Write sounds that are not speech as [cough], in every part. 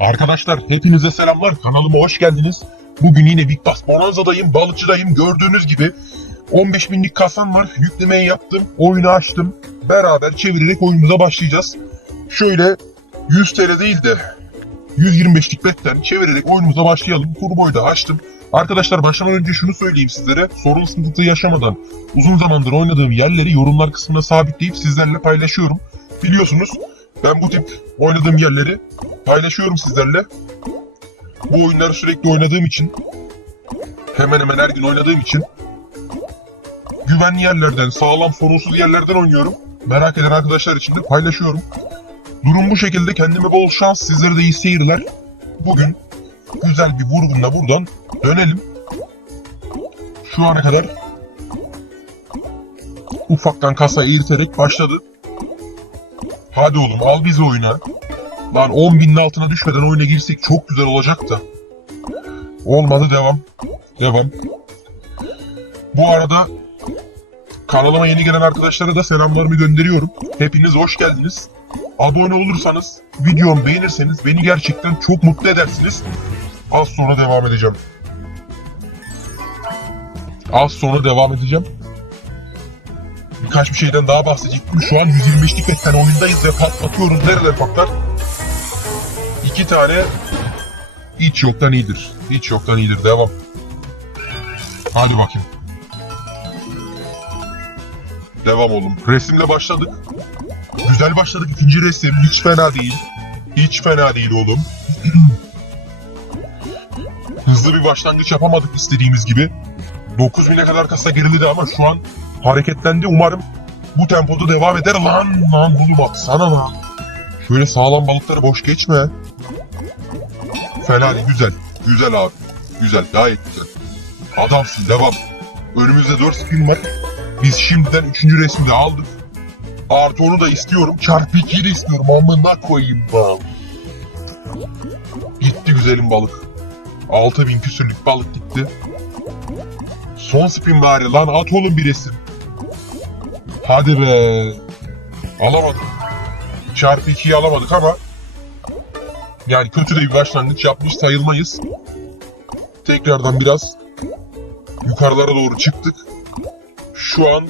Arkadaşlar hepinize selamlar. Kanalıma hoş geldiniz. Bugün yine Big Bass Bonanza'dayım, balıkçıdayım. Gördüğünüz gibi 15 binlik kasam var. Yüklemeyi yaptım, oyunu açtım. Beraber çevirerek oyunumuza başlayacağız. Şöyle 100 TL değil de 125'lik betten çevirerek oyunumuza başlayalım. Turboyu da açtım. Arkadaşlar başlamadan önce şunu söyleyeyim sizlere. Sorun sıkıntı yaşamadan uzun zamandır oynadığım yerleri yorumlar kısmına sabitleyip sizlerle paylaşıyorum. Biliyorsunuz ben bu tip oynadığım yerleri paylaşıyorum sizlerle. Bu oyunları sürekli oynadığım için hemen hemen her gün oynadığım için güvenli yerlerden, sağlam sorunsuz yerlerden oynuyorum. Merak eden arkadaşlar için de paylaşıyorum. Durum bu şekilde. Kendime bol şans, sizlere de iyi seyirler. Bugün güzel bir vurgunla buradan dönelim. Şu ana kadar ufaktan kasa eğirterek başladı. Hadi oğlum al bizi oyuna. Lan 10 binin altına düşmeden oyuna girsek çok güzel olacak da. Olmadı devam. Devam. Bu arada kanalıma yeni gelen arkadaşlara da selamlarımı gönderiyorum. Hepiniz hoş geldiniz. Abone olursanız, videomu beğenirseniz beni gerçekten çok mutlu edersiniz. Az sonra devam edeceğim. Az sonra devam edeceğim. Birkaç bir şeyden daha bahsedecektim. Şu an 125'lik betten oyundayız ve patlatıyoruz. Nereler patlar? İki tane hiç yoktan iyidir. Hiç yoktan iyidir. Devam. Hadi bakayım. Devam oğlum. Resimle başladık. Güzel başladık. İkinci resim. Hiç fena değil. Hiç fena değil oğlum. [clears throat] Hızlı bir başlangıç yapamadık istediğimiz gibi. 9000'e kadar kasa geriledi ama şu an hareketlendi. Umarım bu tempoda devam eder. Lan lan bunu baksana lan. Şöyle sağlam balıkları boş geçme. Değil. Güzel. Güzel abi. Güzel. Gayet güzel. Adamsın. Devam. Önümüzde 4 spin var. Biz şimdiden 3. resmi de aldık. Artı onu da istiyorum. Çarpı 2'yi de istiyorum. Amına koyayım ben. Gitti güzelim balık. 6000 küsürlük balık gitti. Son spin bari lan at oğlum bir resim. Hadi be. Alamadık. Çarpı 2'yi alamadık ama yani kötü de bir başlangıç yapmış sayılmayız. Tekrardan biraz yukarılara doğru çıktık. Şu an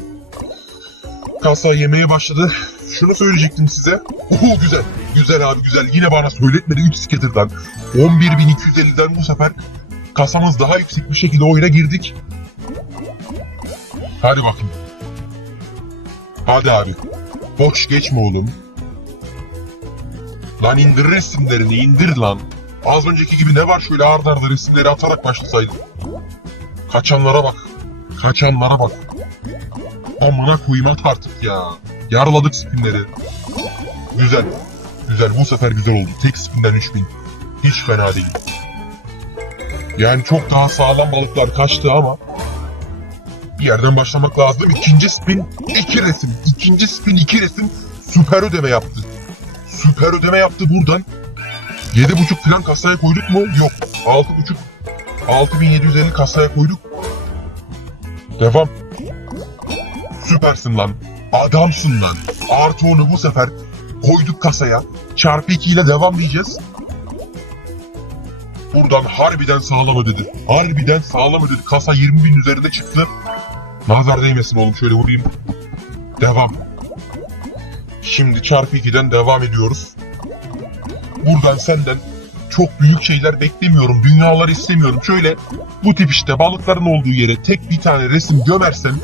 kasa yemeye başladı. Şunu söyleyecektim size. Oho güzel. Güzel abi güzel. Yine bana söyletmedi 3 skater'dan. 11.250'den bu sefer kasamız daha yüksek bir şekilde oyuna girdik. Hadi bakayım. Hadi abi. Boş geçme oğlum. Lan indir resimlerini indir lan. Az önceki gibi ne var şöyle arda arda resimleri atarak başlasaydım. Kaçanlara bak. Kaçanlara bak. Amına koyayım artık ya. Yaraladık spinleri. Güzel. Güzel bu sefer güzel oldu. Tek spinden 3000. Hiç fena değil. Yani çok daha sağlam balıklar kaçtı ama bir yerden başlamak lazım. İkinci spin iki resim. İkinci spin iki resim süper ödeme yaptı. Süper ödeme yaptı buradan. 7.5 falan kasaya koyduk mu? Yok. 6.5 6750 kasaya koyduk. Devam. Süpersin lan. Adamsın lan. Artı onu bu sefer koyduk kasaya. Çarpı 2 ile devam diyeceğiz. Buradan harbiden sağlam ödedi. Harbiden sağlam ödedi. Kasa 20 bin üzerinde çıktı. Nazar değmesin oğlum şöyle vurayım. Devam. Şimdi çarpı 2'den devam ediyoruz. Buradan senden çok büyük şeyler beklemiyorum. Dünyalar istemiyorum. Şöyle bu tip işte balıkların olduğu yere tek bir tane resim gömersen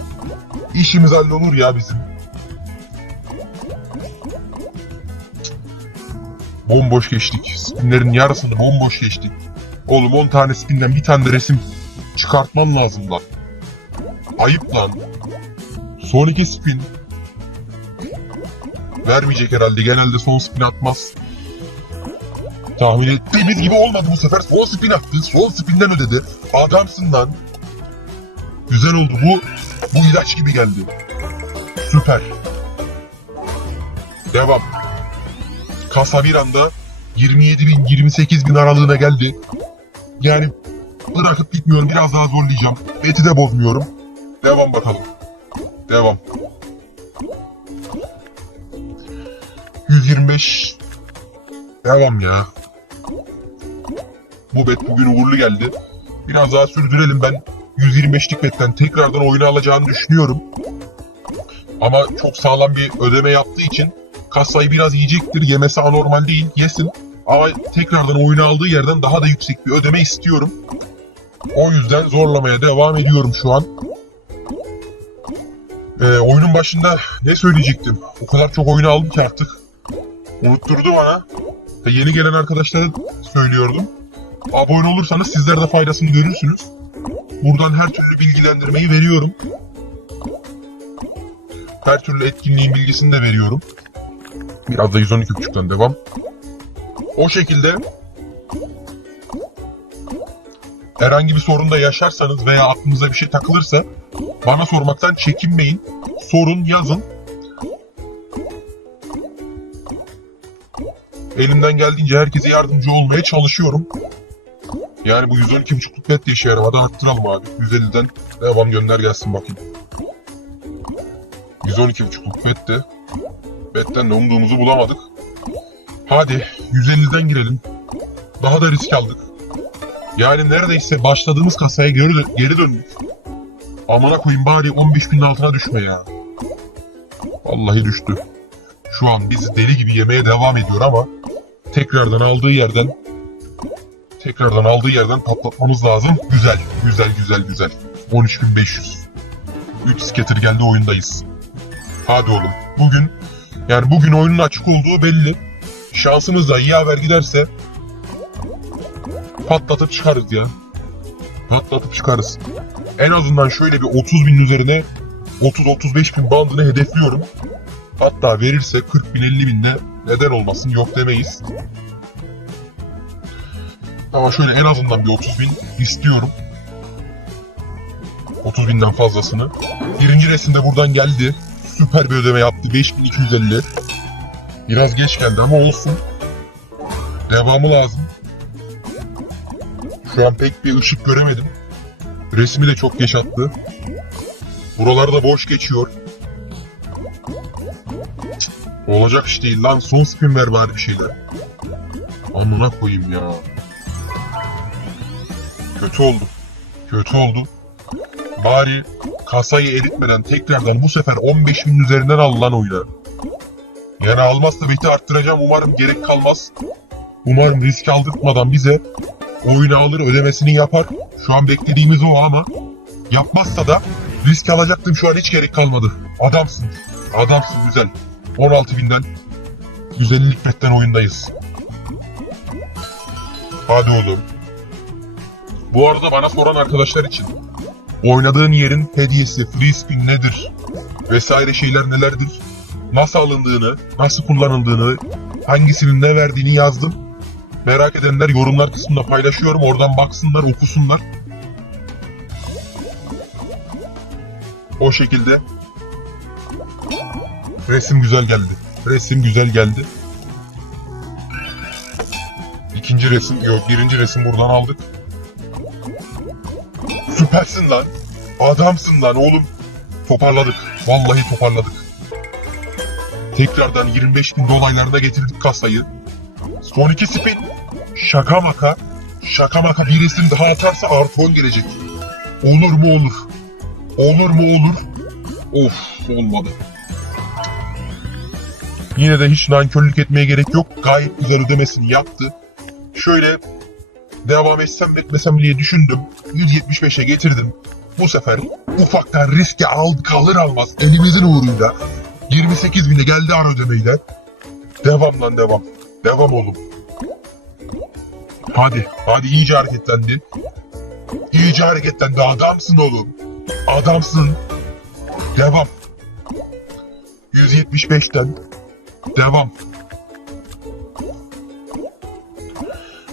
işimiz hallolur ya bizim. Bomboş geçtik. Spinlerin yarısını bomboş geçtik. Oğlum 10 tane spinden bir tane de resim çıkartman lazım lan. Ayıp lan. Son iki spin. Vermeyecek herhalde. Genelde son spin atmaz. Tahmin ettiğimiz gibi olmadı bu sefer. Son spin attı. Son spinden ödedi. Adamsın lan. Güzel oldu. Bu bu ilaç gibi geldi. Süper. Devam. Kasa bir anda 27 bin 28 bin aralığına geldi. Yani bırakıp gitmiyorum. Biraz daha zorlayacağım. Beti de bozmuyorum. Devam bakalım. Devam. 125. Devam ya. Bu bet bugün uğurlu geldi. Biraz daha sürdürelim ben 125'lik betten tekrardan oyunu alacağını düşünüyorum. Ama çok sağlam bir ödeme yaptığı için kasayı biraz yiyecektir. Yemesi anormal değil. Yesin. Ama tekrardan oyunu aldığı yerden daha da yüksek bir ödeme istiyorum. O yüzden zorlamaya devam ediyorum şu an. Ee, oyunun başında ne söyleyecektim? O kadar çok oyunu aldım ki artık. Unutturdu bana. Ve yeni gelen arkadaşlara söylüyordum. Abone olursanız sizler de faydasını görürsünüz. Buradan her türlü bilgilendirmeyi veriyorum. Her türlü etkinliğin bilgisini de veriyorum. Biraz da 112.5'tan devam. O şekilde herhangi bir sorun da yaşarsanız veya aklınıza bir şey takılırsa bana sormaktan çekinmeyin. Sorun, yazın. Elimden geldiğince herkese yardımcı olmaya çalışıyorum. Yani bu 112.5'luk bet de işe yaramadı. Arttıralım abi. 150'den devam gönder gelsin bakayım. 112.5'luk bet de betten de umduğumuzu bulamadık. Hadi 150'den girelim. Daha da risk aldık. Yani neredeyse başladığımız kasaya geri, dö- geri döndük. Amına koyayım bari 15 binin altına düşme ya. Vallahi düştü. Şu an bizi deli gibi yemeye devam ediyor ama tekrardan aldığı yerden tekrardan aldığı yerden patlatmamız lazım. Güzel, güzel, güzel, güzel. 13.500. 3 scatter geldi oyundayız. Hadi oğlum. Bugün yani bugün oyunun açık olduğu belli. Şansımız da iyi haber giderse patlatıp çıkarız ya. Patlatıp çıkarız. En azından şöyle bir 30 bin üzerine 30-35 bin bandını hedefliyorum. Hatta verirse 40 bin 50 binde neden olmasın yok demeyiz. Ama şöyle en azından bir 30 bin istiyorum. 30 binden fazlasını. Birinci resimde buradan geldi. Süper bir ödeme yaptı. 5250. Biraz geç geldi ama olsun. Devamı lazım. Şu an pek bir ışık göremedim. Resmi de çok geç attı. Buralarda boş geçiyor. Olacak iş değil lan. Son spin ver bari bir şeyler. Amına koyayım ya. Kötü oldu. Kötü oldu. Bari kasayı eritmeden tekrardan bu sefer 15 bin üzerinden al lan oyuna. Yani almazsa beti arttıracağım. Umarım gerek kalmaz. Umarım risk aldırtmadan bize oyunu alır ödemesini yapar. Şu an beklediğimiz o ama yapmazsa da risk alacaktım şu an hiç gerek kalmadı. Adamsın. Adamsın güzel. 16 binden 150'lik betten oyundayız. Hadi oğlum. Bu arada bana soran arkadaşlar için oynadığın yerin hediyesi, free spin nedir? Vesaire şeyler nelerdir? Nasıl alındığını, nasıl kullanıldığını, hangisinin ne verdiğini yazdım. Merak edenler yorumlar kısmında paylaşıyorum. Oradan baksınlar, okusunlar. O şekilde resim güzel geldi. Resim güzel geldi. İkinci resim yok. Birinci resim buradan aldık. Süpersin lan. Adamsın lan oğlum. Toparladık. Vallahi toparladık. Tekrardan 25 bin dolaylarına getirdik kasayı. Son iki spin. Şaka maka. Şaka maka bir resim daha atarsa artı 10 gelecek. Olur mu olur. Olur mu olur. Of olmadı. Yine de hiç nankörlük etmeye gerek yok. Gayet güzel ödemesini yaptı. Şöyle devam etsem etmesem diye düşündüm. 175'e getirdim. Bu sefer ufaktan riske aldık alır almaz elimizin uğruyla 28 bine geldi ara ödemeyle. Devam lan devam. Devam oğlum. Hadi. Hadi iyice hareketlendi. İyice hareketlendi. Adamsın oğlum. Adamsın. Devam. 175'ten. Devam.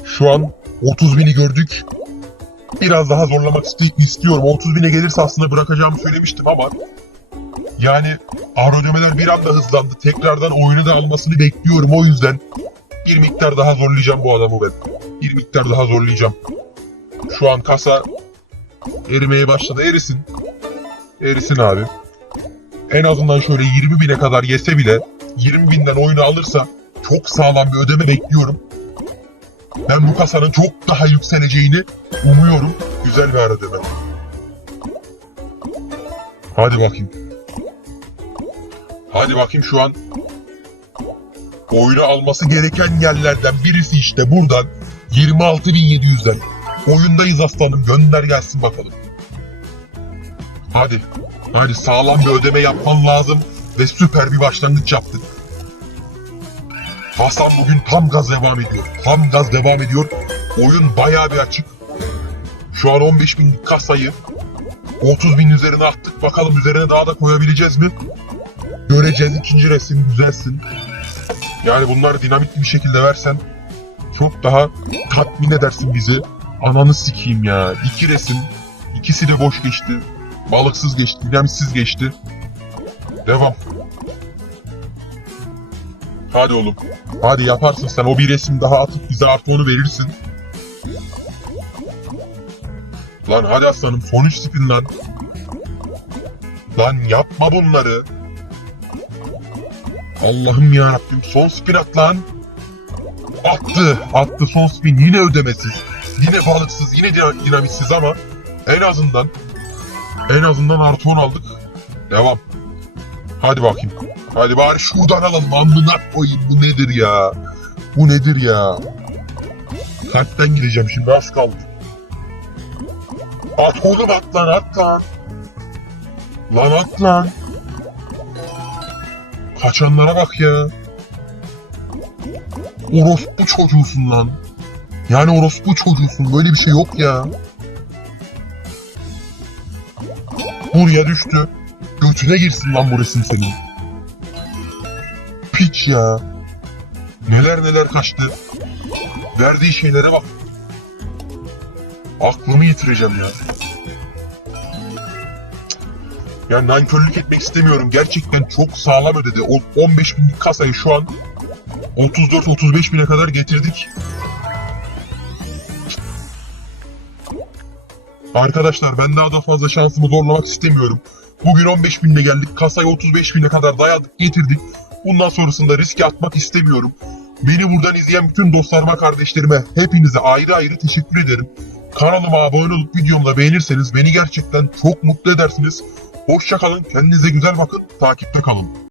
Şu an 30 bini gördük. Biraz daha zorlamak istiyorum. 30 bine gelirse aslında bırakacağımı söylemiştim ama yani ağır bir anda hızlandı. Tekrardan oyunu da almasını bekliyorum o yüzden bir miktar daha zorlayacağım bu adamı ben. Bir miktar daha zorlayacağım. Şu an kasa erimeye başladı. Erisin. Erisin abi. En azından şöyle 20 bine kadar yese bile 20 binden oyunu alırsa çok sağlam bir ödeme bekliyorum. Ben bu kasanın çok daha yükseleceğini umuyorum. Güzel bir ara ödeme. Hadi bakayım. Hadi bakayım şu an oyunu alması gereken yerlerden birisi işte buradan 26.700'den. Oyundayız aslanım gönder gelsin bakalım. Hadi. Hadi sağlam bir ödeme yapman lazım ve süper bir başlangıç yaptık. Hasan bugün tam gaz devam ediyor. Tam gaz devam ediyor. Oyun bayağı bir açık. Şu an 15 binlik kasayı 30 bin üzerine attık. Bakalım üzerine daha da koyabileceğiz mi? Göreceğiz. İkinci resim güzelsin. Yani bunları dinamitli bir şekilde versen çok daha tatmin edersin bizi. Ananı sikeyim ya. İki resim. ikisi de boş geçti. Balıksız geçti, dinamitsiz geçti. Devam. Hadi oğlum. Hadi yaparsın sen. O bir resim daha atıp bize artı onu verirsin. Lan hadi aslanım. Son üç spin lan. Lan yapma bunları. Allah'ım ya Rabbim son spin at lan. Attı. Attı son spin. Yine ödemesiz. Yine balıksız. Yine dina- dinamitsiz ama en azından en azından artı 10 aldık. Devam. Hadi bakayım. Hadi bari şuradan alalım. Amına koyayım. Bu nedir ya? Bu nedir ya? Kalpten gideceğim şimdi. Az kaldı. At oğlum at lan at lan. Lan at lan. Kaçanlara bak ya. Orospu çocuğusun lan. Yani orospu çocuğusun. Böyle bir şey yok ya. Buraya düştü. Götüne girsin lan bu resim senin. Piç ya. Neler neler kaçtı. Verdiği şeylere bak. Aklımı yitireceğim ya. Ya nankörlük etmek istemiyorum. Gerçekten çok sağlam ödedi. O 15 binlik kasayı şu an 34-35 bine kadar getirdik. Arkadaşlar ben daha da fazla şansımı zorlamak istemiyorum. Bugün 15 binle geldik. Kasayı 35 bine kadar dayadık getirdik. Bundan sonrasında riske atmak istemiyorum. Beni buradan izleyen bütün dostlarıma, kardeşlerime, hepinize ayrı ayrı teşekkür ederim. Kanalıma abone olup videomu da beğenirseniz beni gerçekten çok mutlu edersiniz. Hoşça kalın, kendinize güzel bakın, takipte kalın.